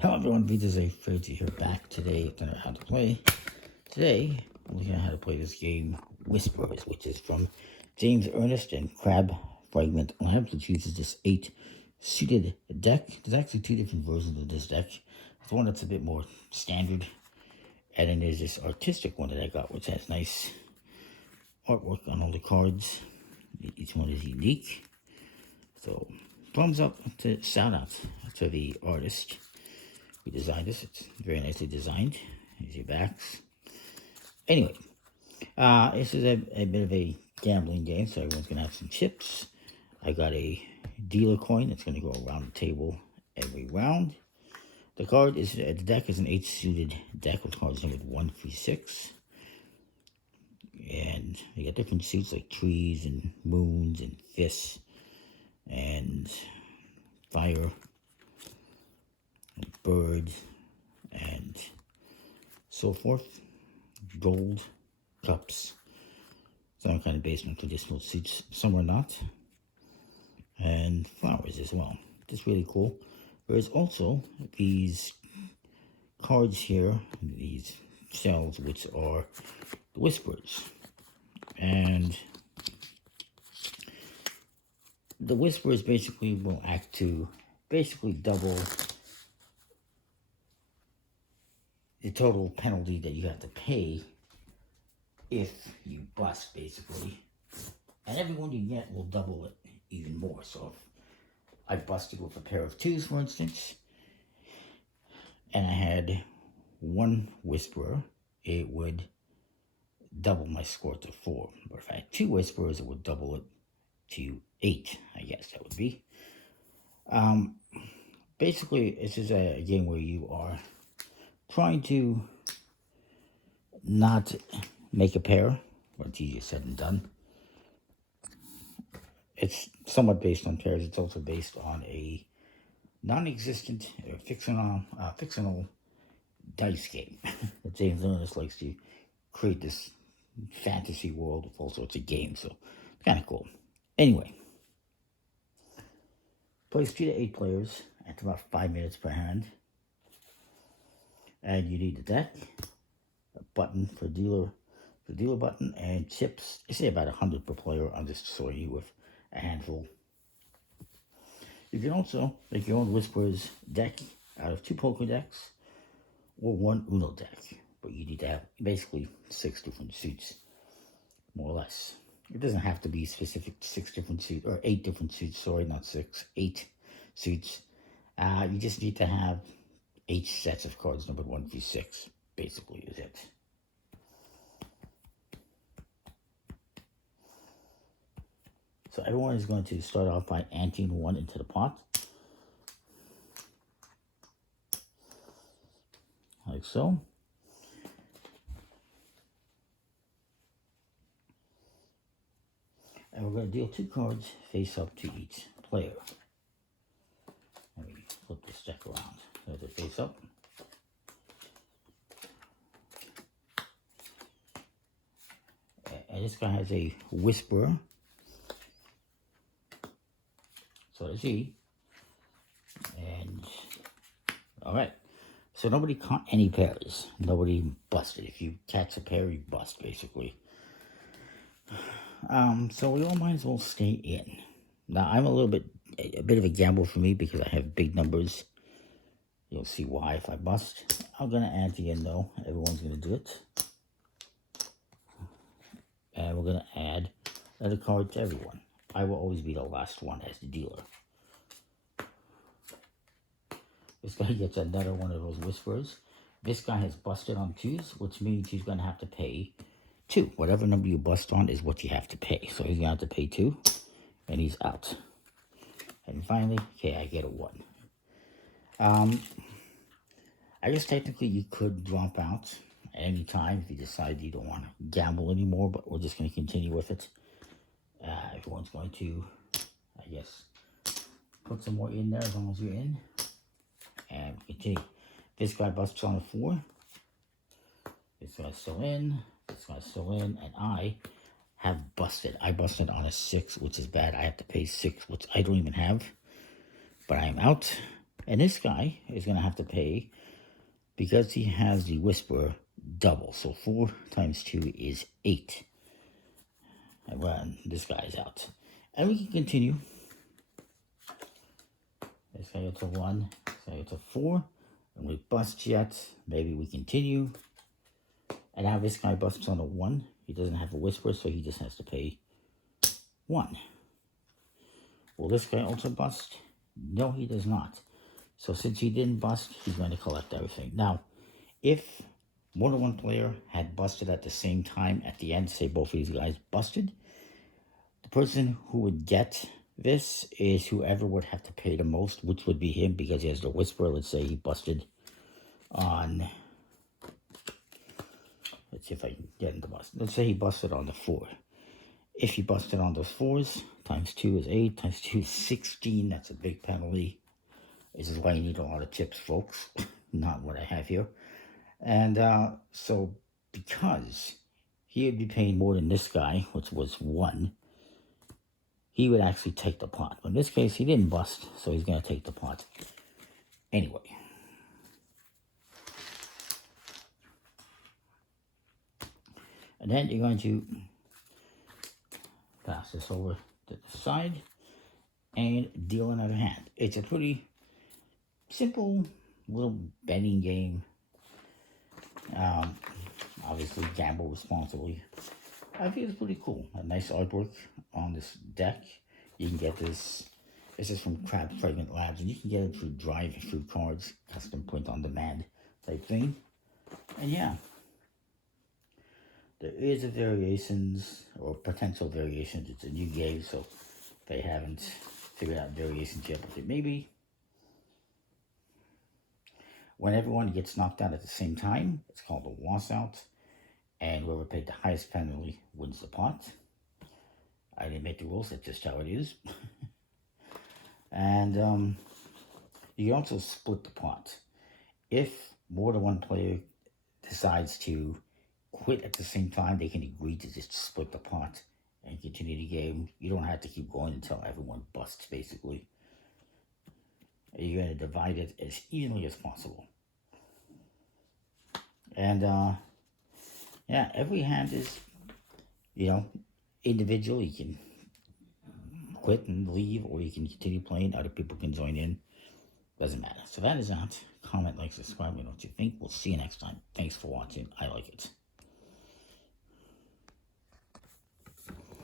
Hello everyone, Vita's a Freddy here back today to learn how to play. Today, we're looking at how to play this game, Whispers, which is from James Ernest and Crab Fragment Labs, which uses this 8-suited deck. There's actually 2 different versions of this deck. There's one that's a bit more standard, and then there's this artistic one that I got, which has nice artwork on all the cards. Each one is unique. So, thumbs up to shout out to the artist who designed this. It's very nicely designed. Here's your backs. Anyway, this is a bit of a gambling game, so everyone's going to have some chips. I got a dealer coin that's going to go around the table every round. The deck is an 8-suited deck with cards numbered 1 through 6. And you got different suits like trees and moons and fists and fire and bird and so forth. Gold, cups. Some kind of based on traditional suits, some are not. And flowers as well. Just really cool. There's also these cards here, these shells, which are the Whispers. And the Whispers basically will act to basically double the total penalty that you have to pay if you bust, basically. And everyone you get will double it even more. So if I busted with a pair of 2s, for instance, and I had 1 Whisperer, it would double my score to 4. But if I had 2 Whisperers, it would double it to 8, I guess that would be. Basically, this is a game where you are trying to not make a pair, but it's easier said than done. It's somewhat based on pairs. It's also based on a non-existent fictional dice game. James Ernest likes to create this fantasy world with all sorts of games, so it's kind of cool. Anyway, plays 2 to 8 players at about 5 minutes per hand. And you need a deck, a button for dealer button, and chips. I say about 100 per player. I'm just showing you with a handful. You can also make your own Whispers deck out of 2 poker decks or 1 Uno deck. But you need to have basically 6 different suits, more or less. It doesn't have to be specific 6 different suits, or 8 different suits, sorry, not 6, 8 suits. You just need to have 8 sets of cards numbered 1 through 6, basically, is it. So everyone is going to start off by anteing 1 into the pot. Like so. And we're going to deal 2 cards face up to each player. Let me flip this deck around. So they face up. And this guy has a Whisperer. So does he. And, alright. So nobody caught any pairs. Nobody busted. If you catch a pair, you bust, basically. So we all might as well stay in. Now, I'm a bit of a gamble for me because I have big numbers. You'll see why if I bust. I'm going to ante in, though. Everyone's going to do it. And we're going to add another card to everyone. I will always be the last one as the dealer. This guy gets another one of those Whisperers. This guy has busted on 2s, which means he's going to have to pay 2. Whatever number you bust on is what you have to pay. So he's going to have to pay 2, and he's out. And finally, okay, I get a 1. I guess technically you could drop out at any time if you decide you don't want to gamble anymore, but we're just going to continue with it. Everyone's going to, I guess, put some more in there as long as you're in. And we continue. This guy busts on a 4. This guy's still in. This guy's still in. And I have busted. I busted on a 6, which is bad. I have to pay 6, which I don't even have. But I am out. And this guy is going to have to pay, because he has the Whisper, double. So 4 times 2 is 8. And well, this guy's out. And we can continue. This guy gets a 1. This guy gets a 4. And we bust yet. Maybe we continue. And now this guy busts on a 1. He doesn't have a Whisper, so he just has to pay 1. Will this guy also bust? No, he does not. So since he didn't bust, he's going to collect everything. Now, if more than one player had busted at the same time at the end, say both of these guys busted, the person who would get this is whoever would have to pay the most, which would be him because he has the Whisper. Let's say he busted on, let's see if I can get him to bust. Let's say he busted on the 4. If he busted on those 4s, times 2 is 8, times 2 is 16. That's a big penalty. This is why you need a lot of chips, folks. Not what I have here. And so because he would be paying more than this guy, which was 1, he would actually take the pot. But in this case, he didn't bust, so he's going to take the pot anyway. And then you're going to pass this over to the side and deal another hand. It's a pretty simple little betting game. Obviously gamble responsibly. I think it's pretty cool. A nice artwork on this deck. You can get this. This is from Crab Fragment Labs, and you can get it through drive-through cards, custom print on demand type thing. And yeah, there is a variations or potential variations. It's a new game, so they haven't figured out variations yet, but maybe. When everyone gets knocked out at the same time, it's called a washout, and whoever paid the highest penalty wins the pot. I didn't make the rules, that's just how it is. And you can also split the pot. If more than one player decides to quit at the same time, they can agree to just split the pot and continue the game. You don't have to keep going until everyone busts, basically. You're going to divide it as evenly as possible. And, yeah, every hand is, individual. You can quit and leave, or you can continue playing. Other people can join in. Doesn't matter. So that is that. Comment, like, subscribe. Let me know what you think. We'll see you next time. Thanks for watching. I like it.